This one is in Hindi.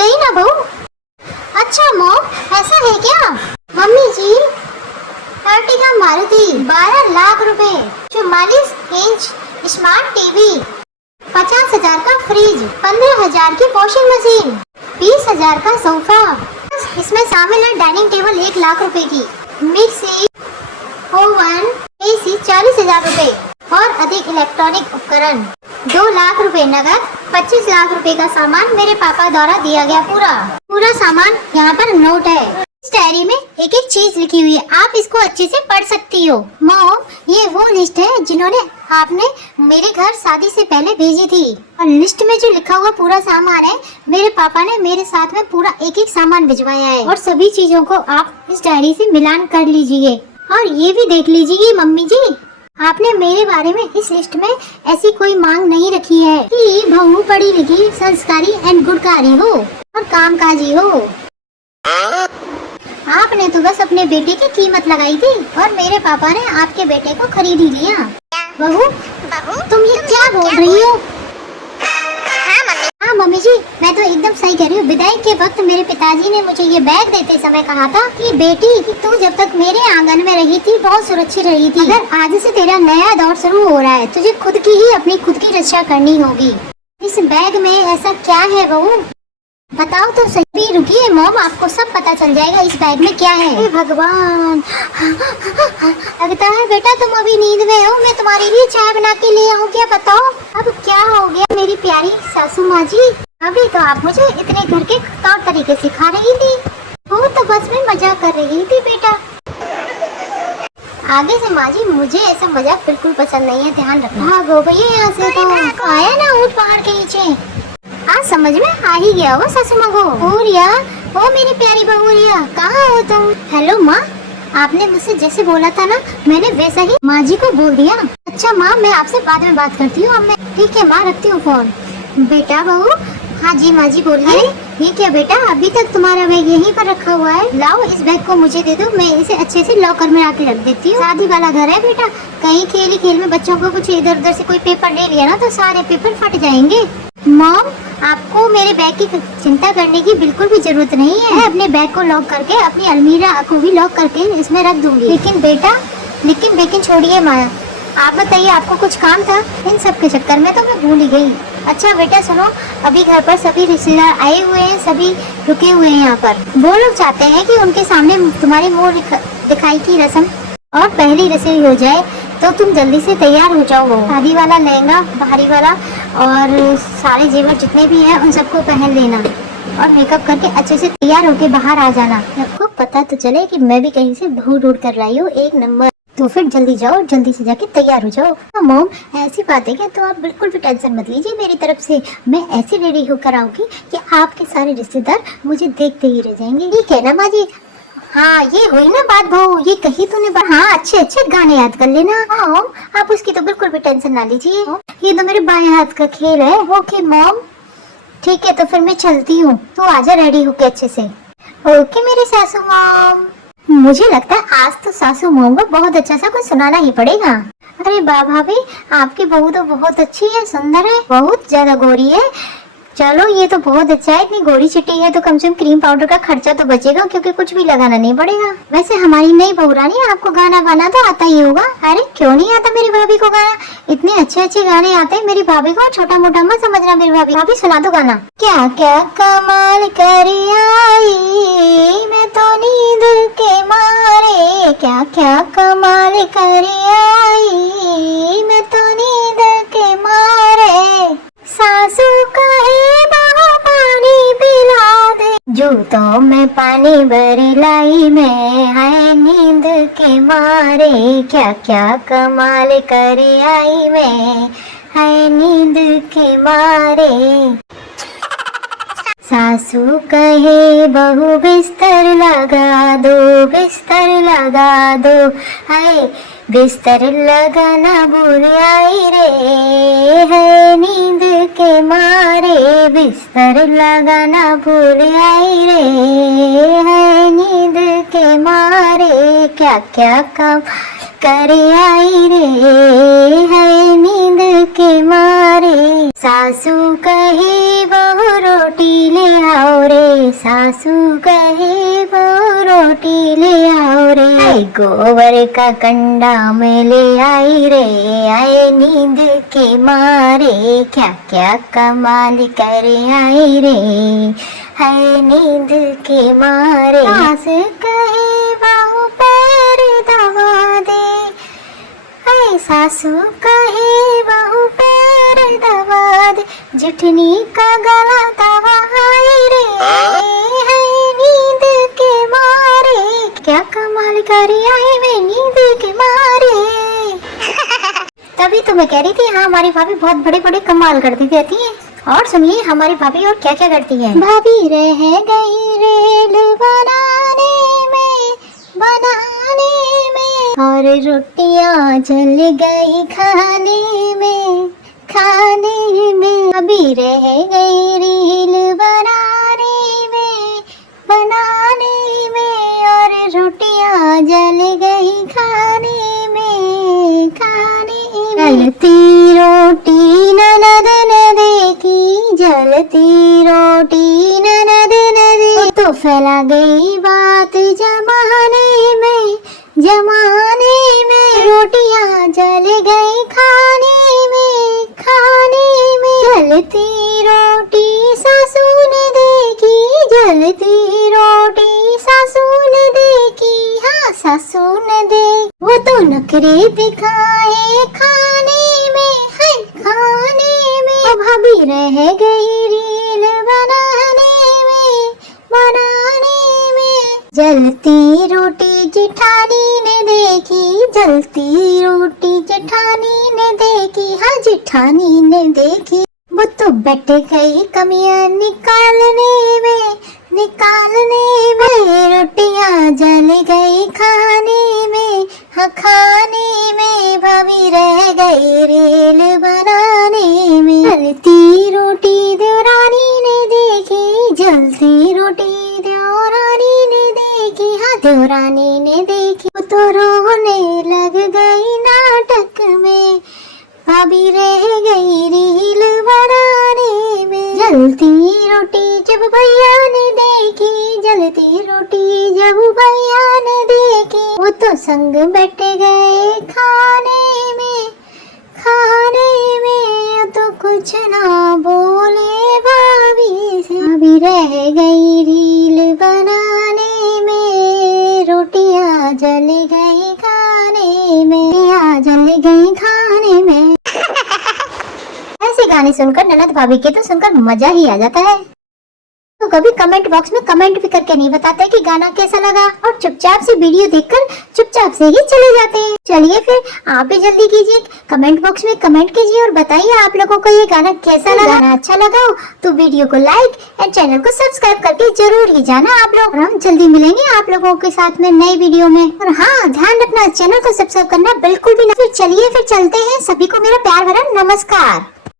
गई ना बहू। अच्छा मॉम ऐसा है क्या? मम्मी जी अर्टिगा मारुति 12 लाख रुपए, 44 इंच स्मार्ट टीवी, 50,000 का फ्रिज, 15,000 की वॉशिंग मशीन, 20,000 का सोफा, इसमें शामिल है डाइनिंग टेबल 1 लाख रुपए की, मिक्सी, ओवन, एसी 40,000 रुपए और अधिक इलेक्ट्रॉनिक उपकरण 2 लाख रुपए नगद। 25 लाख रुपए का सामान मेरे पापा द्वारा दिया गया। पूरा सामान यहाँ पर नोट है। इस डायरी में एक एक चीज लिखी हुई है, आप इसको अच्छे से पढ़ सकती हो। मॉम ये वो लिस्ट है जिन्होंने आपने मेरे घर शादी से पहले भेजी थी, और लिस्ट में जो लिखा हुआ पूरा सामान है मेरे पापा ने मेरे साथ में पूरा एक एक सामान भिजवाया है। और सभी चीजों को आप इस डायरी से मिलान कर लीजिए। और ये भी देख लीजिए मम्मी जी, आपने मेरे बारे में इस लिस्ट में ऐसी कोई मांग नहीं रखी है कि बहू पढ़ी लिखी, संस्कारी एंड गुणकारी हो और कामकाजी हो। आपने तो बस अपने बेटे की कीमत लगाई थी और मेरे पापा ने आपके बेटे को खरीद ही लिया। बहू तुम ये क्या बोल रही हो? हाँ मम्मी जी मैं तो एकदम सही कह रही हूँ। विदाई के वक्त मेरे पिताजी ने मुझे ये बैग देते समय कहा था कि बेटी तू जब तक मेरे आंगन में रही थी बहुत सुरक्षित रही थी, अगर आज से तेरा नया दौर शुरू हो रहा है तुझे खुद की ही अपनी खुद की रक्षा करनी होगी। इस बैग में ऐसा क्या है बहू, बताओ तो सही। भी रुकिए मॉम, आपको सब पता चल जाएगा इस बैग में क्या है। हे भगवान, लगता है बेटा तुम अभी नींद में हो। मैं तुम्हारे लिए चाय बना के ले आऊँ क्या? बताओ अब क्या हो गया मेरी प्यारी सासू माँ जी? अभी तो आप मुझे इतने घर के तौर तरीके सिखा रही थी, वो तो बस में मजाक कर रही थी बेटा। आगे से माँ जी मुझे ऐसा मजाक बिल्कुल पसंद नहीं है, ध्यान रखना। भागो भैया यहाँ से, तो आया ना ऊँट पहाड़ के नीचे। आज समझ में आ ही गया होगा सासू माँ को। ओ रिया, ओ मेरी प्यारी बहू रिया, कहाँ हो तुम? हेलो माँ, आपने मुझसे जैसे बोला था ना मैंने वैसा ही माँ जी को बोल दिया। अच्छा माँ मैं आपसे बाद में बात करती हूँ। अब मैं ठीक है माँ, रखती हूँ फोन। बेटा बहू, हाँ जी माँ जी बोलिए। ये क्या बेटा, अभी तक तुम्हारा बैग यहीं पर रखा हुआ है? लाओ इस बैग को मुझे दे दो, मैं इसे अच्छे से लॉकर में आके रख देती हूँ। शादी वाला घर है बेटा, कहीं खेल में बच्चों को कुछ इधर उधर से कोई पेपर ले लिया ना तो सारे पेपर फट जाएंगे। मॉम आपको मेरे बैग की चिंता करने की बिल्कुल भी जरूरत नहीं है। मैं अपने बैग को लॉक करके अपनी अलमीरा को भी लॉक करके इसमें रख दूंगी। लेकिन बेटा, लेकिन छोड़िए माँ, आप बताइए आपको कुछ काम था? इन सब के चक्कर में तो मैं भूल ही गई। अच्छा बेटा सुनो, अभी घर पर सभी रिश्तेदार आए हुए हैं, सभी रुके हुए हैं यहाँ पर। वो लोग चाहते हैं कि उनके सामने तुम्हारी मुँह दिखाई की रस्म और पहली रस्म हो जाए, तो तुम जल्दी से तैयार हो जाओ। शादी वाला लहंगा भारी वाला और सारे जेवर जितने भी हैं उन सबको पहन लेना और मेकअप करके अच्छे से तैयार होके बाहर आ जाना। आपको पता तो चले कि मैं भी कहीं से बहू ढूंढ कर लाई हूँ 1 नंबर। तो फिर जल्दी जाओ, जल्दी से जाके तैयार हो जाओ। हाँ मॉम ऐसी बातें क्या, तो आप बिल्कुल भी टेंशन मत लीजिए मेरी तरफ से। मैं ऐसे रेडी होकर आऊंगी कि आपके सारे रिश्तेदार मुझे देखते ही रह जाएंगे। ठीक है ना माँ जी? हाँ ये हुई ना बात बहू, ये कही तूने। हाँ अच्छे गाने याद कर लेना। हाँ आप उसकी तो बिल्कुल भी टेंशन ना लीजिए, ये तो मेरे बाएं हाथ का खेल है। ओके मॉम, ठीक है तो फिर मैं चलती हूँ, तू आजा रेडी होके अच्छे से। ओके मेरी सासू मॉम। मुझे लगता है आज तो सासू मॉम को बहुत अच्छा सा कुछ सुनाना ही पड़ेगा। अरे भाभी आपकी बहू तो बहुत अच्छी है, सुंदर है, बहुत ज्यादा गोरी है। चलो ये तो बहुत अच्छा है, इतनी गोरी चिट्टी है तो कम से कम क्रीम पाउडर का खर्चा तो बचेगा, क्योंकि कुछ भी लगाना नहीं पड़ेगा। वैसे हमारी नई बहू रानी आपको गाना गाना तो आता ही होगा। अरे क्यों नहीं आता मेरी भाभी को गाना, इतने अच्छे गाने आते हैं मेरी भाभी को। छोटा मोटा मत समझना मेरी भाभी। भाभी सुना दो गाना। क्या क्या कमाल कर आई मैं तो नींद के मारे, क्या क्या कमाल कर आई मैं तो नींद के मारे, सासू कहे बहू पानी पिला दे, जूतों में पानी भर लाई मैं, हाय नींद के मारे, क्या क्या कमाल कर आई मैं, हाय नींद के मारे। सासू कहे बहू बिस्तर लगा दो, बिस्तर लगा दो, हाय बिस्तर लगाना भूल आई रे, है नींद के मारे, बिस्तर लगाना भूल आई रे, है नींद के मारे, क्या क्या काम कर आई रे, है नींद के मारे। सासू कहे बहू रोटी ले आओ रे, सासू कहे वो रोटी ले आओ रे, हाय गोबर का कंडा में ले आई रे, आए नींद के मारे क्या क्या कमाल कर आई रे, हाय नींद के मारे। सास कहे बाहु पैर दबा दे, हाय सासू कहे बाहु पैर दबा दे, जुठनी का गला दबा रे, हाय नींद के मारे क्या कमाल कर आए वे नींद के मारे। तभी तो मैं कह रही थी हाँ हमारी भाभी बहुत बड़े बड़े कमाल करती रहती है। और सुनिए हमारी भाभी और क्या क्या करती है। भाभी रह गई रेल बनाने में और रोटियां जल गई खाने में। भाभी रह गई रेल बनाने में और रोटियां जल गई खाने में। जलती रोटी ननद ने देखी, जलती रोटी ननद ने देखी, तो फैला गई बात जमाने में। रोटियां जल गई खाने में। जलती रोटी सासू ने देखी, जलती रोटी सासू ने देखी, हाँ सासू ने देखी। वो तो नखरे दिखाए खाने में, है खाने में। अब भाभी रह गई रील बनाने में। जलती रोटी जेठानी ने देखी, जलती रोटी जेठानी ने देखी, हाँ जेठानी ने देखी। वो तो बैठ गई कमियां निकालने में। रोटियां जल गई खाने में, हाँ खाने में। भाभी रह गई रेल बनाने में। जलती रोटी देवरानी ने देखी, जलती रोटी देवरानी ने देखी, हाँ देवरानी ने देखी। वो तो रोने लग गई नाटक में। भाभी रह गई रील बनाने में। जलती रोटी जब भैया ने देखी, जलती रोटी जब भैया ने देखी, वो तो संग बैठ गए खाने में। तो कुछ ना बोले भाभी से। भाभी रह गई रील बनाने में। रोटियां जल गई खाने में, जल गई खाने में। ऐसे गाने सुनकर ननद भाभी के तो सुनकर मजा ही आ जाता है। तो कभी कमेंट बॉक्स में कमेंट भी करके नहीं बताते कि गाना कैसा लगा, और चुपचाप से वीडियो देखकर चुपचाप से ही चले जाते हैं। चलिए फिर आप भी जल्दी कीजिए, कमेंट बॉक्स में कमेंट कीजिए और बताइए आप लोगों को ये गाना कैसा लगा। गाना अच्छा लगा हो तो वीडियो को लाइक एंड चैनल को सब्सक्राइब करके जरूर ही जाना आप लोग। और हम जल्दी मिलेंगे आप लोगों के साथ में नई वीडियो में। और हाँ ध्यान रखना चैनल को सब्सक्राइब करना बिल्कुल भी ना। फिर चलिए फिर चलते हैं। सभी को मेरा प्यार भरा नमस्कार।